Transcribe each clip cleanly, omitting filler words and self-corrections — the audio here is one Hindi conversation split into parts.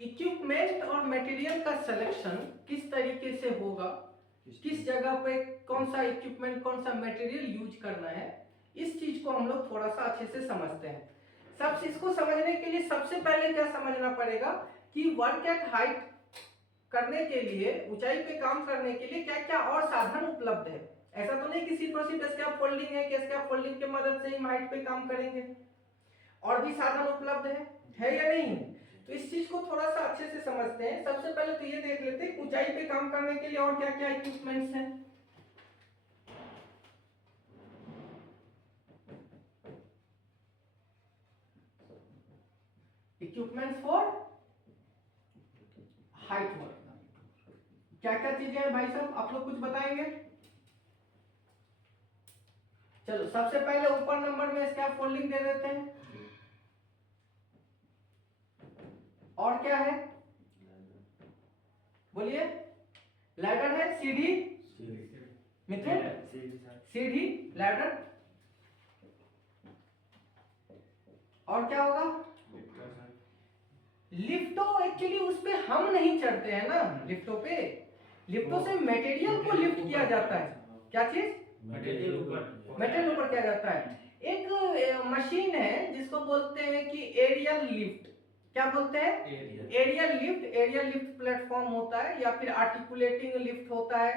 इक्विपमेंट और मटेरियल का सिलेक्शन किस तरीके से होगा, किस जगह पे कौन सा इक्विपमेंट कौन सा मटेरियल यूज करना है, इस चीज को हम लोग थोड़ा सा अच्छे से समझते हैं। सब चीज को समझने के लिए सबसे पहले क्या समझना पड़ेगा कि वर्क एट हाइट करने के लिए, ऊंचाई पे काम करने के लिए क्या क्या और साधन उपलब्ध है। ऐसा तो नहीं कि सिर्फ और सिर्फ स्कैप फोल्डिंग है कि स्कैप फोल्डिंग की मदद से ही हम हाइट पे काम करेंगे, और भी साधन उपलब्ध है या नहीं। तो इस चीज को थोड़ा सा अच्छे से समझते हैं। सबसे पहले तो ये देख लेते हैं ऊंचाई पे काम करने के लिए और क्या क्या इक्विपमेंट्स हैं। इक्विपमेंट्स फॉर हाइट वर्क क्या क्या चीजें हैं भाई साहब, आप लोग कुछ बताएंगे। चलो सबसे पहले ऊपर नंबर में स्कैप फोल्डिंग दे देते हैं। और क्या है बोलिए। लैडर है, सीढ़ी मिथुन, सीढ़ी लैडर। और क्या होगा, लिफ्टो। एक्चुअली उस पे हम नहीं चढ़ते हैं ना लिफ्टों पे, लिफ्टों से मटेरियल को लिफ्ट किया जाता है। क्या चीज, मटेरियल ऊपर किया जाता है। एक मशीन है जिसको बोलते हैं कि एरियल लिफ्ट। क्या बोलते हैं, aerial lift. Aerial lift platform होता है या फिर आर्टिकुलेटिंग लिफ्ट होता है।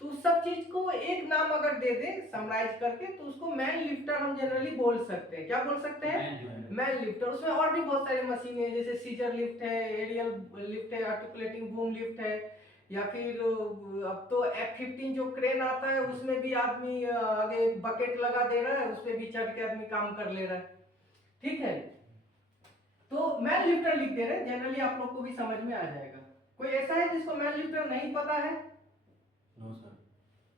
तो सब चीज को एक नाम अगर दे दे समराइज करके तो उसको मैन लिफ्टर हम जनरली बोल सकते हैं। क्या बोल सकते हैं, मैन लिफ्टर। उसमें और भी बहुत सारी मशीनें हैं जैसे सीजर लिफ्ट है, एरियल लिफ्ट है, आर्टिकुलेटिंग बूम लिफ्ट है, या फिर अब तो F-15 जो क्रेन आता है उसमें भी आदमी आगे बकेट लगा दे रहा है, उसमें भी चढ़ के आदमी काम कर ले रहा है। ठीक है, तो मैन लिफ्टर लिख दे रहे, जनरली आप लोग को भी समझ में आ जाएगा। कोई ऐसा है जिसको मैन लिफ्टर नहीं पता है? No sir.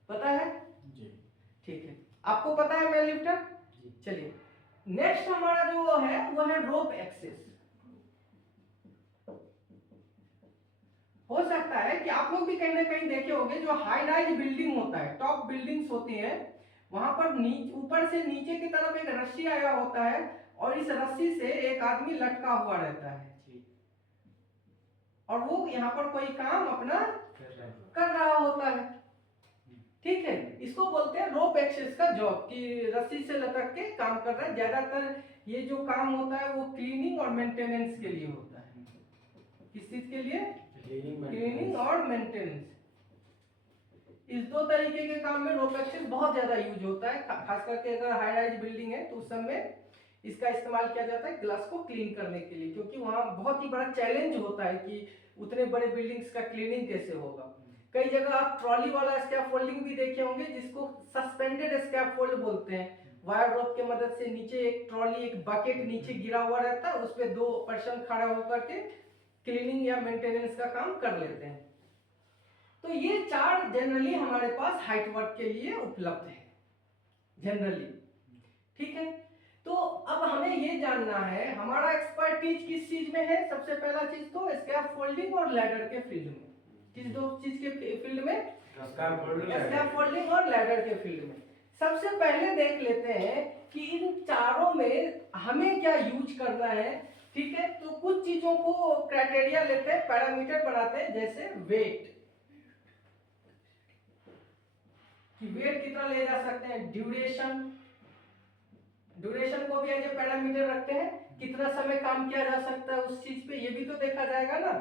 पता है जी। ठीक है, आपको पता है मैन लिफ्टर। चलिए नेक्स्ट हमारा जो है वो है रोप एक्सेस। हो सकता है कि आप लोग भी कहीं ना कहीं देखे होंगे जो हाई राइज बिल्डिंग होता है, टॉप बिल्डिंग्स होती हैं, वहां पर ऊपर से नीचे की तरफ एक रस्सी आया होता है और इस रस्सी से एक आदमी लटका हुआ रहता है और वो यहाँ पर कोई काम अपना कर रहा होता है। ठीक है, इसको बोलते हैं रोप एक्सेस का जॉब, कि रस्सी से लटक के काम कर रहा है। ज्यादातर ये जो काम होता है वो क्लीनिंग और मेंटेनेंस के लिए होता है। किस चीज के लिए, क्लीनिंग और मेंटेनेंस। इस दो तरीके के काम में रोप एक्सेस बहुत ज्यादा यूज होता है, खास करके अगर हाई राइज बिल्डिंग है तो उस समय इसका इस्तेमाल किया जाता है ग्लास को क्लीन करने के लिए, क्योंकि वहां बहुत ही बड़ा चैलेंज होता है कि उतने बड़े बिल्डिंग्स का क्लीनिंग कैसे होगा। कई जगह आप ट्रॉली वाला स्कैफोल्डिंग भी देखे होंगे जिसको सस्पेंडेड स्कैफोल्ड बोलते हैं। वायर रोप के मदद से नीचे एक ट्रॉली, एक बकेट नीचे गिरा हुआ रहता है, उस पे 2 पर्सन खड़ा होकर के क्लीनिंग या मेंटेनेंस का काम कर लेते हैं। तो ये 4 जनरली हमारे पास हाइट वर्क के लिए उपलब्ध है जनरली। ठीक है, तो अब हमें ये जानना है हमारा एक्सपर्टीज किस चीज में है। सबसे पहला चीज तो स्कैफोल्डिंग और लैडर के फील्ड में। किस दो चीज के फील्ड में, स्कैफोल्डिंग और लैडर के फील्ड में। सबसे पहले देख लेते हैं कि इन चारों में हमें क्या यूज करना है। ठीक है, तो कुछ चीजों को क्राइटेरिया लेते हैं, पैरामीटर बनाते हैं, जैसे वेट, कि वेट कितना ले जा सकते हैं, ड्यूरेशन, ड्यूरेशन को भी एज ए पैरामीटर रखते हैं, कितना समय काम किया जा सकता है उस चीज पे, ये भी तो देखा जाएगा ना।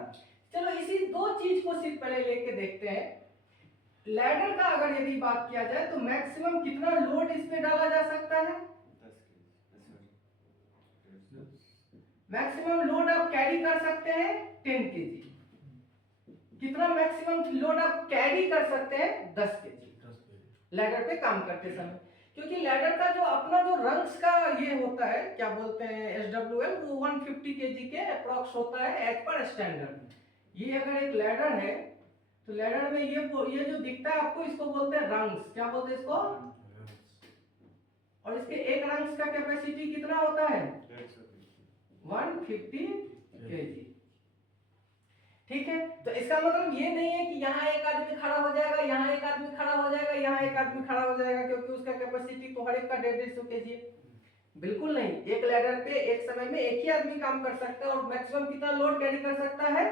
चलो इसी 2 चीज को सिर्फ पहले लेके देखते हैं। लैडर का अगर यदि बात किया जाए तो मैक्सिमम कितना लोड इस पे डाला जा सकता है, मैक्सिमम लोड आप कैरी कर सकते हैं 10 केजी। कितना मैक्सिमम लोड आप कैरी कर सकते हैं, 10 केजी लैडर पे काम करते समय। क्योंकि लैडर का जो अपना जो रंग्स का ये होता है, क्या बोलते हैं, SWL, वो 150 केजी के अप्रॉक्स होता है एज पर स्टैंडर्ड। ये अगर एक लैडर है तो लैडर में ये जो दिखता है आपको, इसको बोलते हैं रंग्स। क्या बोलते हैं इसको, और इसके एक रंग्स का कैपेसिटी कितना होता है, 150 केजी। ठीक है, तो इसका मतलब ये नहीं है कि यहाँ एक आदमी खड़ा हो जाएगा, यहाँ एक आदमी खड़ा हो जाएगा, यहाँ एक आदमी खड़ा हो जाएगा, क्योंकि उसका कैपेसिटी तो हर एक का 150 केजी है। बिल्कुल नहीं, एक लैडर पे एक समय में एक ही आदमी काम कर सकता है और मैक्सिमम कितना लोड कैरी कर सकता है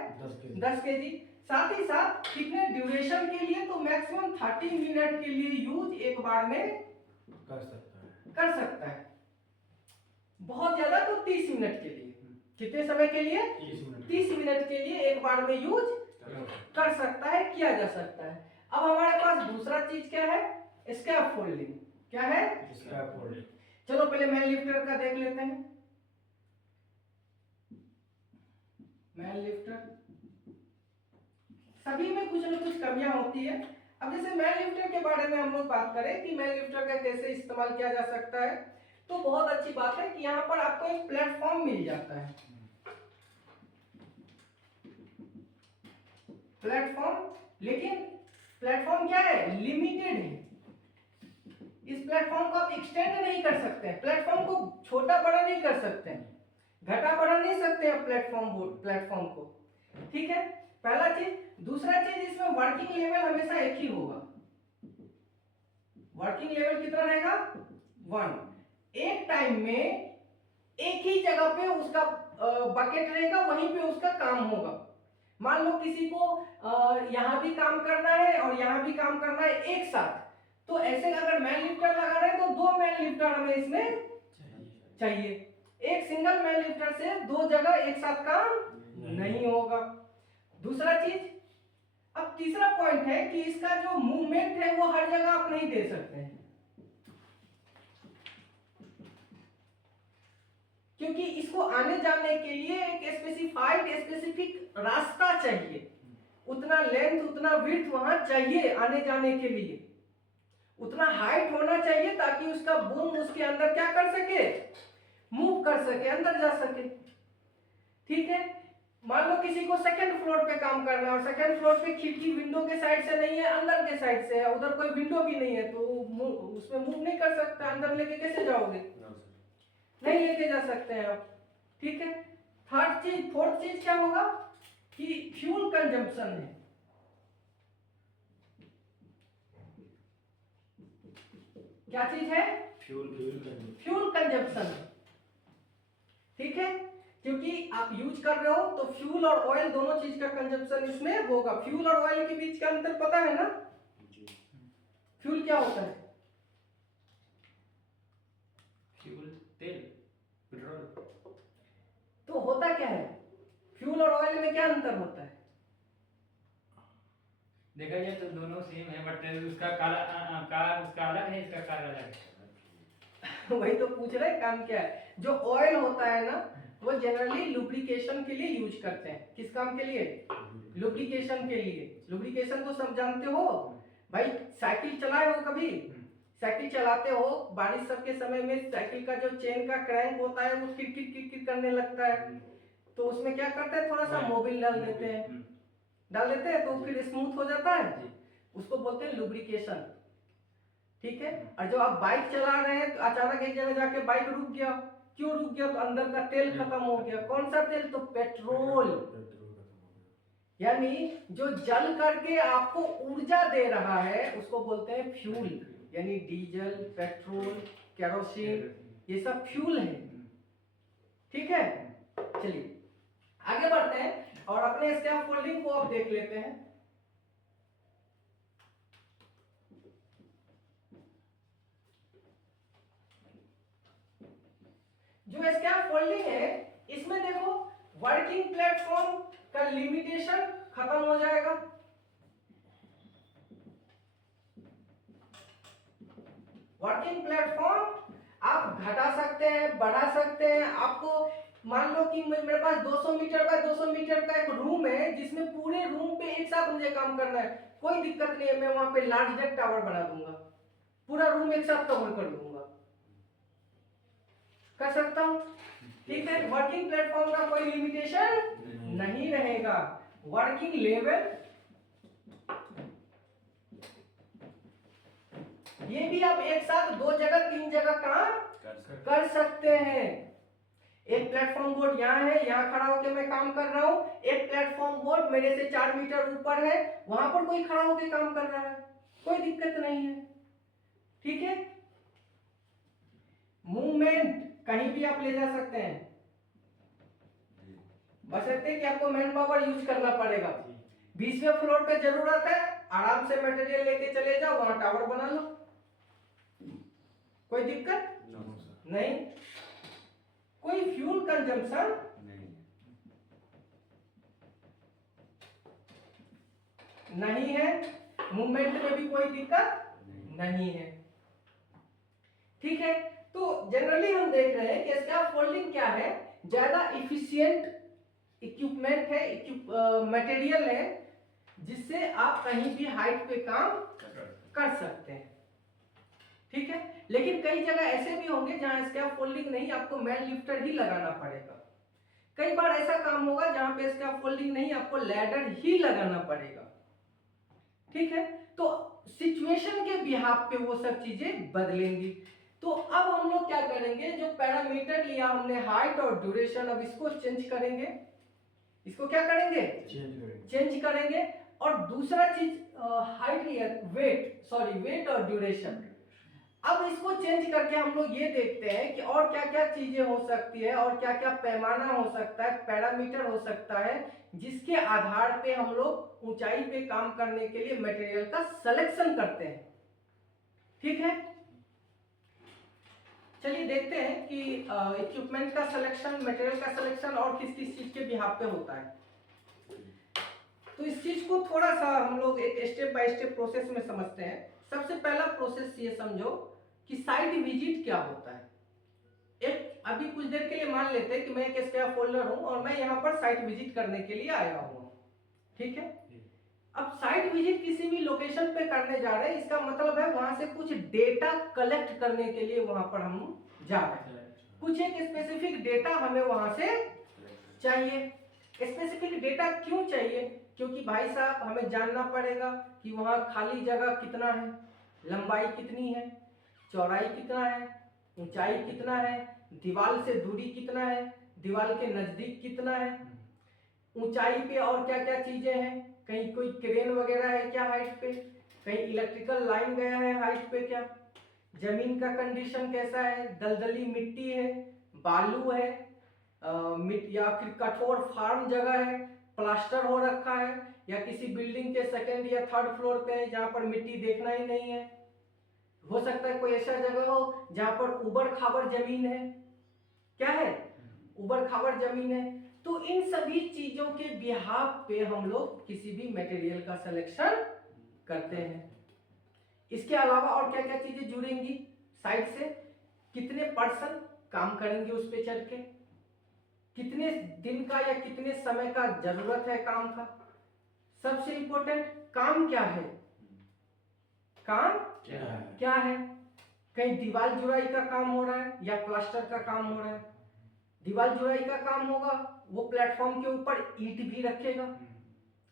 10 केजी। साथ ही साथ कितने ड्यूरेशन के लिए, तो मैक्सिमम 30 मिनट के लिए यूज एक बार में कर सकता है। बहुत ज्यादा तो 30 मिनट के लिए। कितने समय के लिए? 30 मिनट के लिए एक बार में यूज कर सकता है, किया जा सकता है। अब हमारे पास दूसरा चीज क्या है? स्कैफोल्डिंग। क्या है? स्कैफोल्डिंग। चलो पहले मैन लिफ्टर का देख लेते हैं। मैन लिफ्टर सभी में कुछ न कुछ कमियां होती है। अब जैसे मैन लिफ्टर के बारे में हम लोग बात करें कि मैन लिफ्टर का कैसे इस्तेमाल किया जा सकता है, तो बहुत अच्छी बात है कि यहाँ पर आपको एक प्लेटफॉर्म मिल जाता है। प्लेटफॉर्म, लेकिन प्लेटफॉर्म क्या है? लिमिटेड है। इस प्लेटफॉर्म को आप एक्सटेंड नहीं कर सकते हैं, प्लेटफॉर्म को छोटा बड़ा नहीं कर सकते हैं, घटा बढ़ा नहीं सकते हैं प्लेटफॉर्म को। ठीक है, पहला चीज। दूसरा चीज, इसमें वर्किंग लेवल हमेशा एक ही होगा। वर्किंग लेवल कितना रहेगा? 1। एक टाइम में एक ही जगह पे उसका बकेट रहेगा, वहीं पे उसका काम होगा। मान लो किसी को यहां भी काम करना है और यहां भी काम करना है एक साथ, तो ऐसे अगर मैन लिफ्टर लगा रहे हैं तो 2 मैन लिफ्टर हमें इसमें चाहिए। एक सिंगल मैन लिफ्टर से 2 जगह एक साथ काम नहीं होगा। दूसरा चीज, अब तीसरा पॉइंट है कि इसका जो मूवमेंट है वो हर जगह आप नहीं दे सकते हैं, क्योंकि इसको आने जाने के लिए एक स्पेसिफिक रास्ता चाहिए। उतना लेंथ, उतना विड्थ वहां चाहिए आने जाने के लिए, उतना हाइट होना चाहिए ताकि उसका बूम उसके अंदर क्या कर सके? मूव कर सके, अंदर जा सके। ठीक है, मान लो किसी को सेकंड फ्लोर पे काम करना है और सेकंड फ्लोर पे खिड़की विंडो के साइड से नहीं है, अंदर के साइड से है, उधर कोई विंडो भी नहीं है, तो उसमें मूव नहीं कर सकता। अंदर लेके कैसे जाओगे? नहीं लेके जा सकते हैं आप। ठीक है, फोर्थ चीज क्या होगा कि फ्यूल कंजम्पशन है। क्या चीज है? Fuel consumption. ठीक है, क्योंकि आप यूज कर रहे हो तो फ्यूल और ऑयल दोनों चीज का कंजम्पशन इसमें होगा। फ्यूल और ऑयल के बीच का अंतर पता है ना? फ्यूल क्या होता है? फ्यूल तेल, पेट्रोल। तो होता क्या है? फ्यूल और ऑयल में क्या अंतर होता है? देखा जाए तो दोनों सेम है, बट उसका काला उसका अलग है, इसका काला अलग है। वही तो पूछ रहे, काम क्या है? जो ऑयल होता है ना, वो जनरली लुब्रिकेशन के लिए यूज करते हैं। किस काम के लिए? लुब्रिकेशन के लिए। लुब्रिकेशन तो सब जानते हो भाई, साइकिल चलाए हो कभी? साइकिल चलाते हो, बारिश सब के समय में साइकिल का जो चेन का क्रैंक होता है वो किरकिर करने लगता है, तो उसमें क्या करते हैं? थोड़ा सा मोबिल डाल देते हैं तो फिर स्मूथ हो जाता है, उसको बोलते हैं लुब्रिकेशन। ठीक है, और जब आप बाइक चला रहे हैं तो अचानक एक जगह जाके बाइक रुक गया, क्यों रुक गया? तो अंदर का तेल खत्म हो गया। कौन सा तेल? तो पेट्रोल। यानी जो जल करके आपको ऊर्जा दे रहा है उसको बोलते हैं फ्यूल। यानी डीजल, पेट्रोल, केरोसिन, ये सब फ्यूल है। ठीक है, चलिए आगे बढ़ते हैं और अपने स्कैफोल्डिंग को अब देख लेते हैं। जो स्कैफोल्डिंग है, इसमें देखो वर्किंग प्लेटफॉर्म का लिमिटेशन खत्म हो जाएगा। वर्किंग प्लेटफॉर्म आप घटा सकते हैं, बढ़ा सकते हैं। आपको मान लो कि मेरे पास 200 मीटर बाय 200 मीटर का एक रूम है, जिसमें पूरे रूम पे एक साथ मुझे काम करना है, कोई दिक्कत नहीं है, मैं वहां पे लार्ज डेक टावर बना दूंगा, पूरा रूम एक साथ कवर कर दूंगा, कर सकता हूं। ठीक है, वर्किंग प्लेटफॉर्म का कोई लिमिटेशन नहीं रहेगा। वर्किंग लेवल ये भी आप एक साथ 2 जगह 3 जगह काम कर सकते हैं। एक प्लेटफॉर्म बोर्ड यहाँ है, यहाँ खड़ा होकर मैं काम कर रहा हूँ। एक प्लेटफॉर्म बोर्ड मेरे से 4 मीटर ऊपर है, वहां पर कोई खड़ा होकर काम कर रहा है, कोई दिक्कत नहीं है। ठीक है, मूवमेंट कहीं भी आप ले जा सकते हैं, बशर्ते कि आपको मैन पावर यूज करना पड़ेगा। 20वें फ्लोर पे जरूरत है, आराम से मटेरियल लेके चले जाओ, वहां टावर बना लो, कोई दिक्कत नहीं, कोई फ्यूल कंजम्पशन नहीं है, मूवमेंट में भी कोई दिक्कत नहीं है। ठीक है, तो जनरली हम देख रहे हैं कि स्कैफोल्डिंग क्या है, ज्यादा इफिशिएंट इक्विपमेंट है, मटेरियल है, जिससे आप कहीं भी हाइट पे काम कर सकते हैं। ठीक है, लेकिन कई जगह ऐसे भी होंगे जहां स्कैफोल्डिंग नहीं, आपको मैन लिफ्टर ही लगाना पड़ेगा। कई बार ऐसा काम होगा जहां पे स्कैफोल्डिंग नहीं, आपको लैडर ही लगाना पड़ेगा। ठीक है, तो सिचुएशन के बिहाफ पे वो सब चीजें बदलेंगी। तो अब हम लोग क्या करेंगे, जो पैरामीटर लिया हमने हाइट और ड्यूरेशन, अब इसको चेंज करेंगे, इसको क्या करेंगे, चेंज करेंगे। और दूसरा चीज हाइट लिया, वेट और ड्यूरेशन, अब इसको चेंज करके हम लोग ये देखते हैं कि और क्या क्या चीजें हो सकती है, और क्या क्या पैमाना हो सकता है, पैरामीटर हो सकता है, जिसके आधार पे हम लोग ऊंचाई पे काम करने के लिए मटेरियल का सिलेक्शन करते हैं। ठीक है, चलिए देखते हैं कि इक्विपमेंट का सिलेक्शन, मटेरियल का सिलेक्शन और किस किस चीज के बिहाफ पे होता है। तो इस चीज को थोड़ा सा हम लोग एक स्टेप बाय स्टेप प्रोसेस में समझते हैं। सबसे पहला प्रोसेस ये समझो कि साइट विजिट क्या होता है। एक अभी कुछ देर के लिए मान लेते हैं कि मैं एक स्कैफोल्डर हूं और मैं यहाँ पर साइट विजिट करने के लिए आया हूँ। ठीक है, अब साइट विजिट किसी भी लोकेशन पे करने जा रहे हैं, इसका मतलब है वहां से कुछ डेटा कलेक्ट करने के लिए वहां पर हम जा रहे हैं। कुछ एक स्पेसिफिक डेटा हमें वहां से चाहिए। स्पेसिफिक डेटा क्यों चाहिए, क्योंकि भाई साहब हमें जानना पड़ेगा कि वहां खाली जगह कितना है, लंबाई कितनी है, चौड़ाई कितना है, ऊंचाई कितना है, दीवार से दूरी कितना है, दीवार के नजदीक कितना है, ऊंचाई पे और क्या क्या चीजें हैं, कहीं कोई क्रेन वगैरह है क्या हाइट पे, कहीं इलेक्ट्रिकल लाइन गया है हाइट पे क्या, जमीन का कंडीशन कैसा है, दलदली मिट्टी है, बालू है, या फिर कठोर फार्म जगह है, प्लास्टर हो रखा है, या किसी बिल्डिंग के सेकंड या थर्ड फ्लोर पे है जहां पर मिट्टी देखना ही नहीं है। हो सकता है कोई ऐसा जगह हो जहां पर उबड़ खाबड़ जमीन है, क्या है, उबड़ खाबड़ जमीन है। तो इन सभी चीजों के बिहाफ पे हम लोग किसी भी मटेरियल का सिलेक्शन करते हैं। इसके अलावा और क्या क्या चीजें जुड़ेंगी साइड से, कितने पर्सन काम करेंगे उस पे चढ़ के, कितने दिन का या कितने समय का जरूरत है काम का, सबसे इंपॉर्टेंट काम क्या है, काम क्या है, कहीं दीवार जुड़ाई का काम हो रहा है या प्लास्टर का काम हो रहा है। दीवार जुड़ाई का काम होगा, वो प्लेटफॉर्म के ऊपर ईंट भी रखेगा,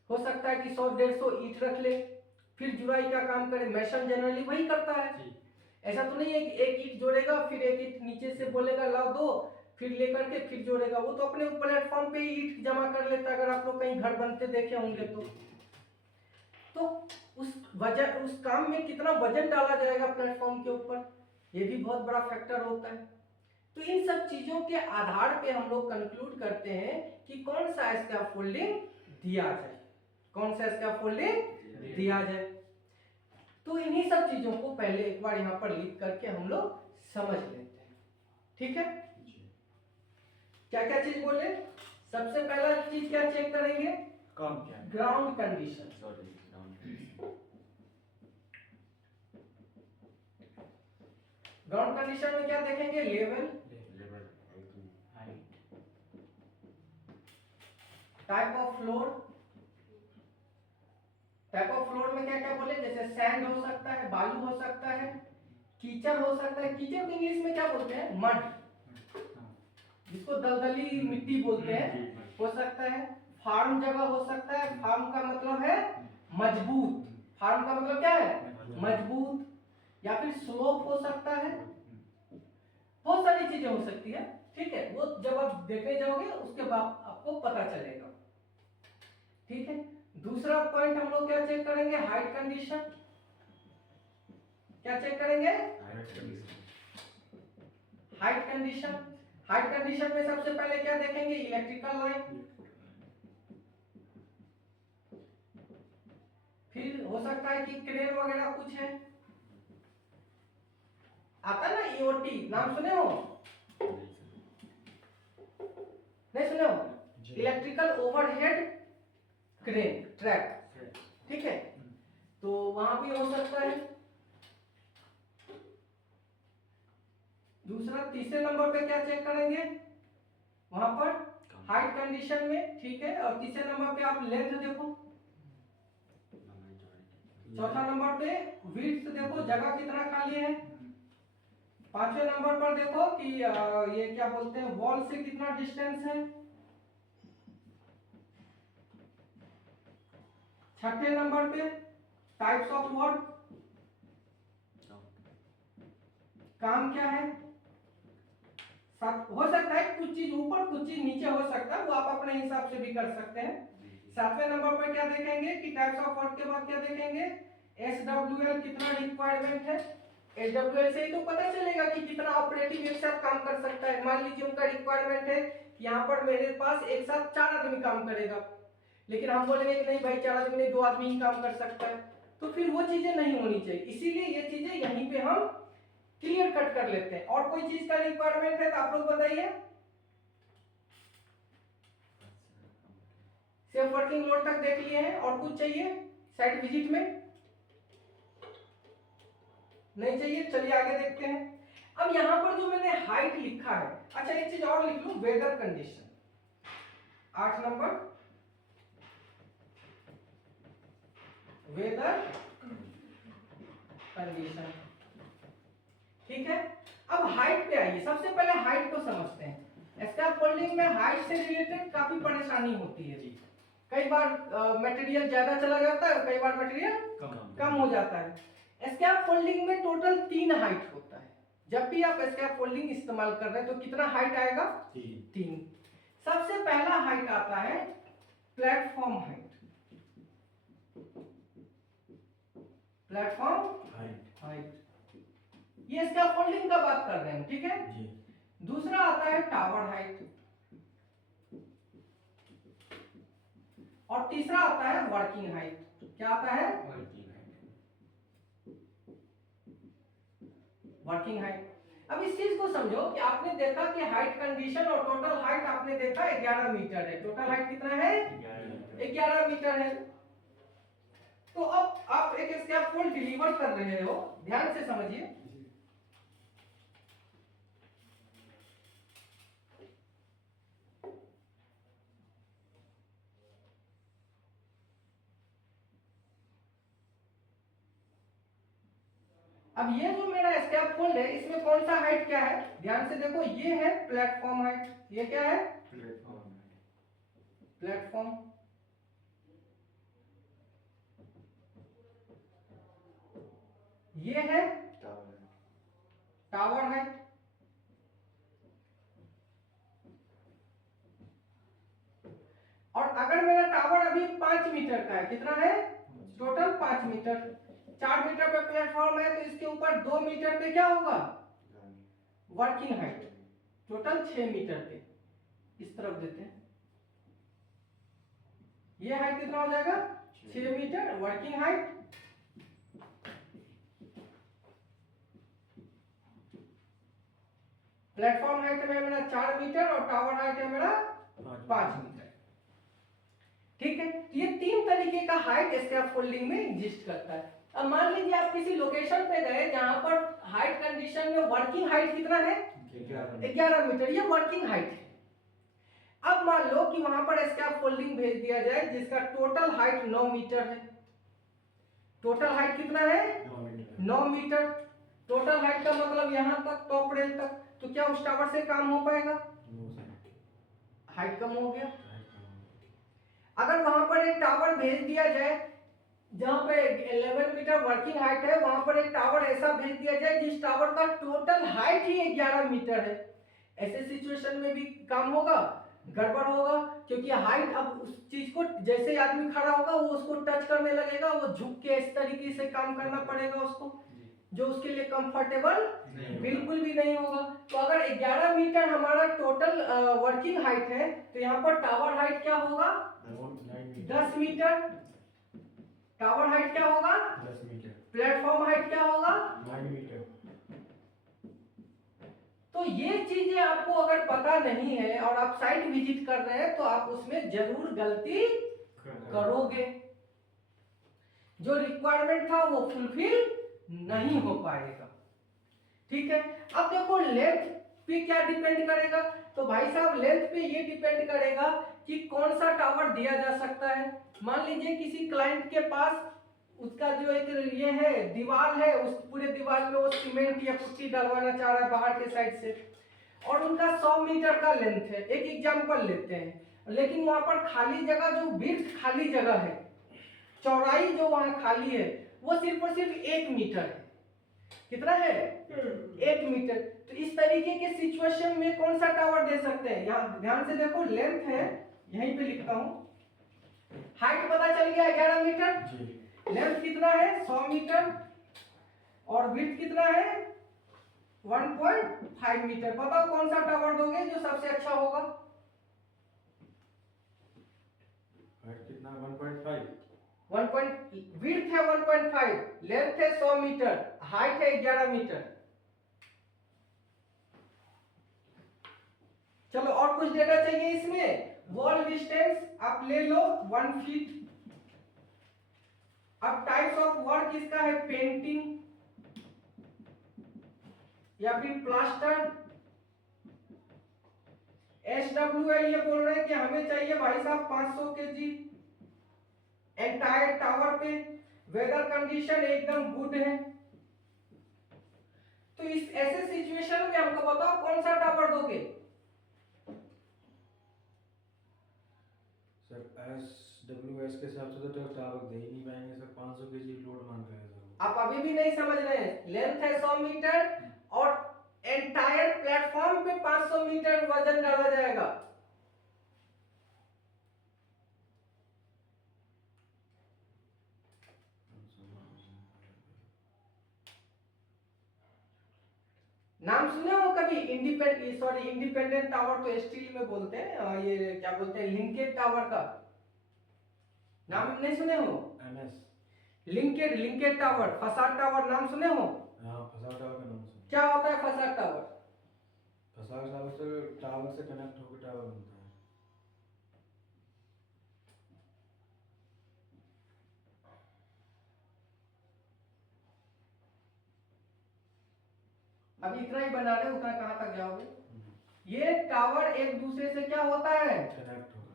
हो सकता है कि 100-150 ईंट रख ले, फिर जुड़ाई का काम करे। मैसन जनरली वही करता है, ऐसा तो नहीं है कि एक ईंट जोड़ेगा फिर एक ईंट नीचे से बोलेगा लाओ दो, फिर लेकर के फिर जोड़ेगा। वो तो अपने प्लेटफॉर्म पे ही ईंट जमा कर लेता, अगर आप लोग कहीं घर बनते देखे होंगे तो उस काम में कितना वजन डाला जाएगा प्लेटफॉर्म के ऊपर, ये भी बहुत बड़ा फैक्टर होता है। तो इन सब चीजों के आधार पे हम लोग कंक्लूड करते हैं कि कौन सा स्कैफोल्डिंग दिया जाए, कौन सा स्कैफोल्डिंग दिया जाए। तो इन्हीं सब चीजों को पहले एक बार यहाँ पर लिख करके हम लोग समझ लेते हैं। ठीक है, क्या क्या चीज बोले, सबसे पहला चीज क्या चेक करेंगे, ग्राउंड कंडीशन। ग्राउंड कंडीशन में क्या देखेंगे, level, type of floor. Type of floor में क्या क्या बोले, जैसे सैंड हो सकता है, बालू हो सकता है, कीचड़ हो सकता है। कीचड़ को इंग्लिश में क्या बोलते हैं, मड, जिसको दलदली मिट्टी बोलते हैं, हो सकता है। फार्म जगह हो सकता है, फार्म का मतलब है मजबूत, फार्म का मतलब क्या है, मजबूत। या फिर स्लोप हो सकता है, बहुत सारी चीजें हो सकती है। ठीक है, वो जब आप देखने जाओगे उसके बाद आपको पता चलेगा। ठीक है, दूसरा पॉइंट हम लोग क्या चेक करेंगे, हाइट कंडीशन। क्या चेक करेंगे, हाइट कंडीशन में सबसे पहले क्या देखेंगे, इलेक्ट्रिकल लाइन, फिर हो सकता है कि क्रेन वगैरह कुछ है, आता ना ईओटी, नाम सुने हो, नहीं सुने हो, इलेक्ट्रिकल ओवरहेड क्रेन ट्रैक, ठीक है, तो वहां भी हो सकता है। दूसरा, तीसरे नंबर पे क्या चेक करेंगे, वहां पर हाइट कंडीशन में, ठीक है, और तीसरे नंबर पे आप लेंथ देखो, चौथा नंबर पे विड्थ देखो, जगह कितना खाली है, पांचवें नंबर पर देखो कि ये क्या बोलते हैं, वॉल से कितना डिस्टेंस है, छठे नंबर पे टाइप्स ऑफ वर्क, काम क्या है, हो सकता है कुछ चीज ऊपर कुछ चीज नीचे हो सकता है, वो आप अपने हिसाब से भी कर सकते हैं। सातवें नंबर पर क्या देखेंगे कि टाइप्स ऑफ वर्क के बाद क्या देखेंगे, SWL कितना रिक्वायरमेंट है, SWL से ही तो पता चलेगा कि कितना ऑपरेटिव एक साथ काम कर सकता है। मान लीजिए उनका रिक्वायरमेंट है कि यहाँ पर मेरे पास एक साथ 4 आदमी काम करेगा, लेकिन हम बोलेंगे कि नहीं भाई 4 आदमी नहीं, 2 आदमी ही काम कर सकता है, तो फिर वो चीजें नहीं होनी चाहिए। इसीलिए ये चीजें यहीं पे हम क्लियर कट कर लेते हैं। और कोई चीज का रिक्वायरमेंट है तो आप लोग बताइए, सिर्फ वर्किंग लोड तक देख लिए हैं, और कुछ चाहिए साइट विजिट में, नहीं चाहिए, चलिए आगे देखते हैं। अब यहां पर जो मैंने हाइट लिखा है, अच्छा एक चीज और लिख लूं, weather condition, 8 number, weather condition, ठीक है। अब हाइट पे आइए, सबसे पहले हाइट को समझते हैं। स्कैफोल्डिंग में हाइट से रिलेटेड काफी परेशानी होती है, कई बार मटेरियल ज्यादा चला जाता है और कई बार मटेरियल कम हो जाता है। स्कैफोल्डिंग में टोटल 3 हाइट होता है। जब भी आप स्कैफोल्डिंग इस्तेमाल कर रहे हैं तो कितना हाइट आएगा, 3। सबसे पहला हाइट आता है प्लेटफॉर्म हाइट, प्लेटफॉर्म हाइट, ये स्कैफोल्डिंग का बात कर रहे हैं, ठीक है जी। दूसरा आता है टावर हाइट, और तीसरा आता है वर्किंग हाइट। क्या आता है, वर्किंग हाइट। अब इस चीज को समझो कि आपने देखा कि हाइट कंडीशन और टोटल हाइट आपने देखा 11 मीटर है, टोटल हाइट कितना है, 11 मीटर है। तो अब आप एक स्कैफोल्ड डिलीवर कर रहे हो, ध्यान से समझिए, अब ये जो मेरा स्कैफोल्ड है इसमें कौन सा हाइट क्या है, ध्यान से देखो, ये है प्लेटफॉर्म हाइट, ये क्या है, प्लेटफॉर्म, ये है टावर हाइट, और अगर मेरा टावर अभी 5 मीटर का है, कितना है, टोटल 5 मीटर, 4 मीटर पे प्लेटफॉर्म है तो इसके ऊपर 2 मीटर पे क्या होगा, वर्किंग हाइट, टोटल 6 मीटर पे, इस तरफ देते हैं, ये हाइट कितना हो जाएगा, 6 metre working height, platform height है मेरा 4 मीटर और टावर हाइट है मेरा 5 मीटर, ठीक है। ये 3 तरीके का हाइट स्कैफोल्डिंग में एग्जिस्ट करता है। अब मान लीजिए आप किसी लोकेशन पे गए जहां पर हाइट कंडीशन में वर्किंग हाइट कितना है, 11 मीटर, ये वर्किंग हाइट है। अब मान लो कि वहां पर स्कैफोल्डिंग भेज दिया जाए जिसका टोटल हाइट 9 मीटर है, टोटल हाइट कितना है, 9 मीटर, टोटल हाइट का मतलब यहां तक टॉप रेल तक, तो क्या उस टावर से काम हो पाएगा, हाइट कम हो गया। अगर वहां पर एक टावर भेज दिया जाए जहां पे 11 मीटर वर्किंग हाइट है, वहां पर एक टावर ऐसा भेज दिया जाए जिस टावर का टोटल हाइट ही 11 मीटर है, ऐसे सिचुएशन में भी काम होगा, गड़बड़ होगा, क्योंकि हाइट, अब उस चीज को जैसे आदमी खड़ा होगा वो उसको टच करने लगेगा, वो झुक के इस तरीके से काम करना पड़ेगा उसको, जो उसके लिए कंफर्टेबल नहीं बिल्कुल भी नहीं होगा। तो अगर 11 मीटर हमारा टोटल वर्किंग हाइट है तो यहाँ पर टावर हाइट क्या होगा 10 मीटर। टावर हाइट क्या होगा 10 मीटर। प्लेटफॉर्म हाइट क्या होगा 9 मीटर। तो ये चीजें आपको अगर पता नहीं है और आप साइट विजिट कर रहे हैं तो आप उसमें जरूर गलती करोगे, जो रिक्वायरमेंट था वो फुलफिल नहीं हो पाएगा। ठीक है, अब देखो लेंथ पे क्या डिपेंड करेगा, तो भाई साहब लेंथ पे ये डिपेंड करेगा कि कौन सा टावर दिया जा सकता है। मान लीजिए किसी क्लाइंट के पास उसका जो एक ये है दीवार है, उस पूरे दीवार में वो सीमेंट या पुट्टी डलवाना चाह रहा है बाहर के साइड से, और उनका 100 मीटर का लेंथ है, एक एग्जांपल लेते हैं, लेकिन वहां पर खाली जगह जो विड्थ खाली जगह है, चौड़ाई जो वहां खाली है वो सिर्फ और सिर्फ 1 मीटर है। कितना है 1 मीटर। तो इस तरीके के सिचुएशन में कौन सा टावर दे सकते हैं, यहाँ ध्यान से देखो लेंथ है यहीं पे लिखता हूं, हाइट पता चल गया 11 मीटर जी। लेंथ कितना है 100 मीटर और विड्थ कितना है 1.5 मीटर। बताओ कौन सा टावर दोगे जो सबसे अच्छा होगा। हाइट कितना 1.5। विड्थ है 1.5, लेंथ है 100 मीटर, हाइट है 11 मीटर। चलो और कुछ डेटा चाहिए इसमें। वॉल डिस्टेंस आप ले लो 1 फीट। अब टाइप्स ऑफ वर्क इसका है पेंटिंग या फिर प्लास्टर। SWL ये बोल रहे हैं कि हमें चाहिए भाई साहब 500 केजी एंटायर टावर पे, वेदर कंडीशन एकदम गुड है। तो इस ऐसे सिचुएशन में हमको बताओ कौन सा टावर दोगे। सर SWS के हिसाब से तो टावर दे ही नहीं पाएंगे सर, 500 केजी लोड मांग रहे हैं सर। आप अभी भी नहीं समझ रहे हैं, लेंथ है 100 मीटर और एंटायर प्लेटफॉर्म पे 500 मीटर वजन डाला जाएगा। नाम सुने हो कभी इंडिपेंडेंट टावर तो स्टील में बोलते हैं, ये क्या बोलते हैं लिंकेड टावर का नाम नहीं सुने हो। MS। Linked tower, facade tower नाम सुने हो। हाँ, फसाड टावर का नाम सुना। क्या होता है facade tower. Facade tower sir tower से कनेक्ट होकर टावर बनता है। अभी इतना ही बना रहे, उतना कहां तक जाओगे। ये टावर एक दूसरे से क्या होता है कनेक्ट होगा।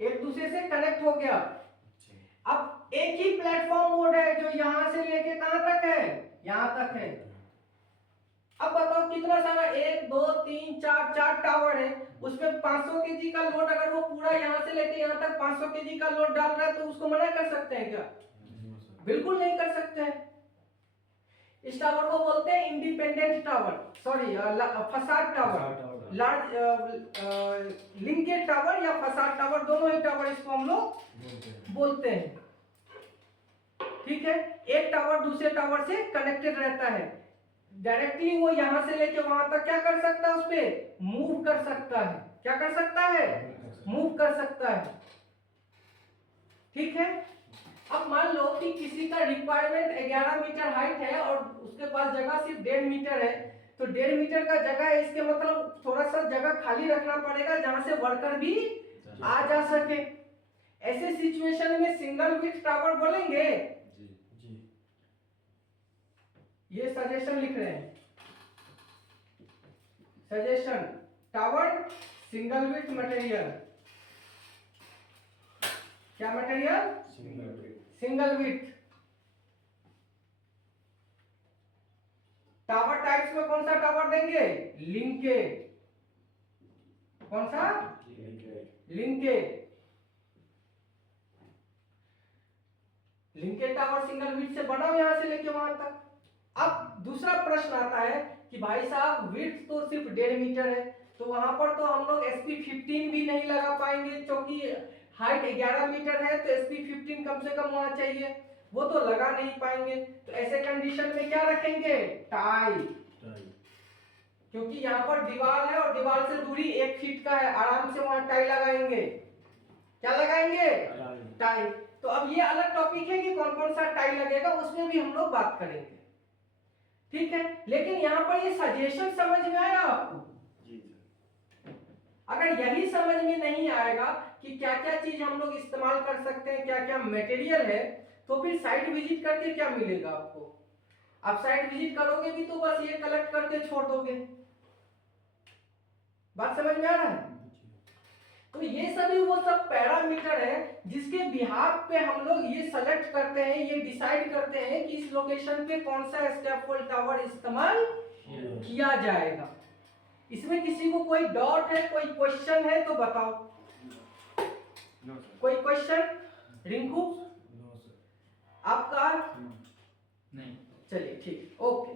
एक दूसरे से कनेक्ट हो गया। अब एक ही प्लेटफॉर्म मोड है जो यहां से लेके कहां तक है, यहां तक है। अब बताओ कितना सारा 1 2 3 4 टावर है, उसमें 500 केजी का लोड, अगर वो पूरा यहां से लेके यहां तक 500 केजी का लोड डाल रहा है तो उसको मना कर सकते हैं क्या। बिल्कुल नहीं कर सकते हैं। इस टावर को बोलते हैं independent tower, sorry facade tower, large linked tower या फसाड टावर, दोनों ही टावर इसको हम लोग बोलते हैं। ठीक है, एक टावर दूसरे टावर से कनेक्टेड रहता है, डायरेक्टली वो यहां से लेके वहां तक क्या कर सकता है, उस पे मूव कर सकता है। क्या कर सकता है, मूव कर सकता है। ठीक है, अब मान लो कि किसी का रिक्वायरमेंट 11 मीटर हाइट है और उसके पास जगह सिर्फ 1.5 मीटर है, तो 1.5 मीटर का जगह है, इसके मतलब थोड़ा सा जगह खाली रखना पड़ेगा जहां से वर्कर भी आ जा सके। ऐसे सिचुएशन में सिंगल विड्थ टावर बोलेंगे। जी। ये सजेशन लिख रहे हैं, suggestion tower single width material. क्या material, single width. Tower types में कौन सा टावर देंगे, लिंकेड। कौन सा, लिंकेड टावर सिंगल विड्थ से बना हो यहाँ से लेके वहां तक। अब दूसरा प्रश्न आता है कि भाई साहब विड्थ तो सिर्फ 1.5 मीटर है, तो वहां पर तो हम लोग SP15 भी नहीं लगा पाएंगे, क्योंकि हाइट 11 मीटर है तो SP15 कम से कम होना चाहिए, वो तो लगा नहीं पाएंगे। तो ऐसे कंडीशन में क्या रखेंगे, टाई, क्योंकि यहाँ पर दीवार है और दीवार से दूरी 1 फीट का है, आराम से वहां टाई लगाएंगे। क्या लगाएंगे, टाई। तो अब ये अलग टॉपिक है कि कौन कौन सा टाई लगेगा, उसमें भी हम लोग बात करेंगे, ठीक है। लेकिन यहाँ पर ये सजेशन समझ में आया आपको? अगर यही समझ में नहीं आएगा कि क्या क्या चीज हम लोग इस्तेमाल कर सकते हैं, क्या क्या मटेरियल है, तो फिर साइट विजिट करके क्या मिलेगा आपको? आप साइट विजिट करोगे भी तो बस ये कलेक्ट करके छोड़ दोगे। बात समझ में आ रहा है? तो ये सभी वो सब पैरामीटर है जिसके बिहाफ पे हम लोग ये सेलेक्ट करते हैं, ये डिसाइड करते हैं कि इस लोकेशन पे कौन सा स्कैफोल्ड टावर इस्तेमाल किया जाएगा। इसमें किसी को कोई डाउट है, कोई क्वेश्चन है तो बताओ। कोई क्वेश्चन? रिंकू आपका? नहीं। चलिए ठीक, ओके।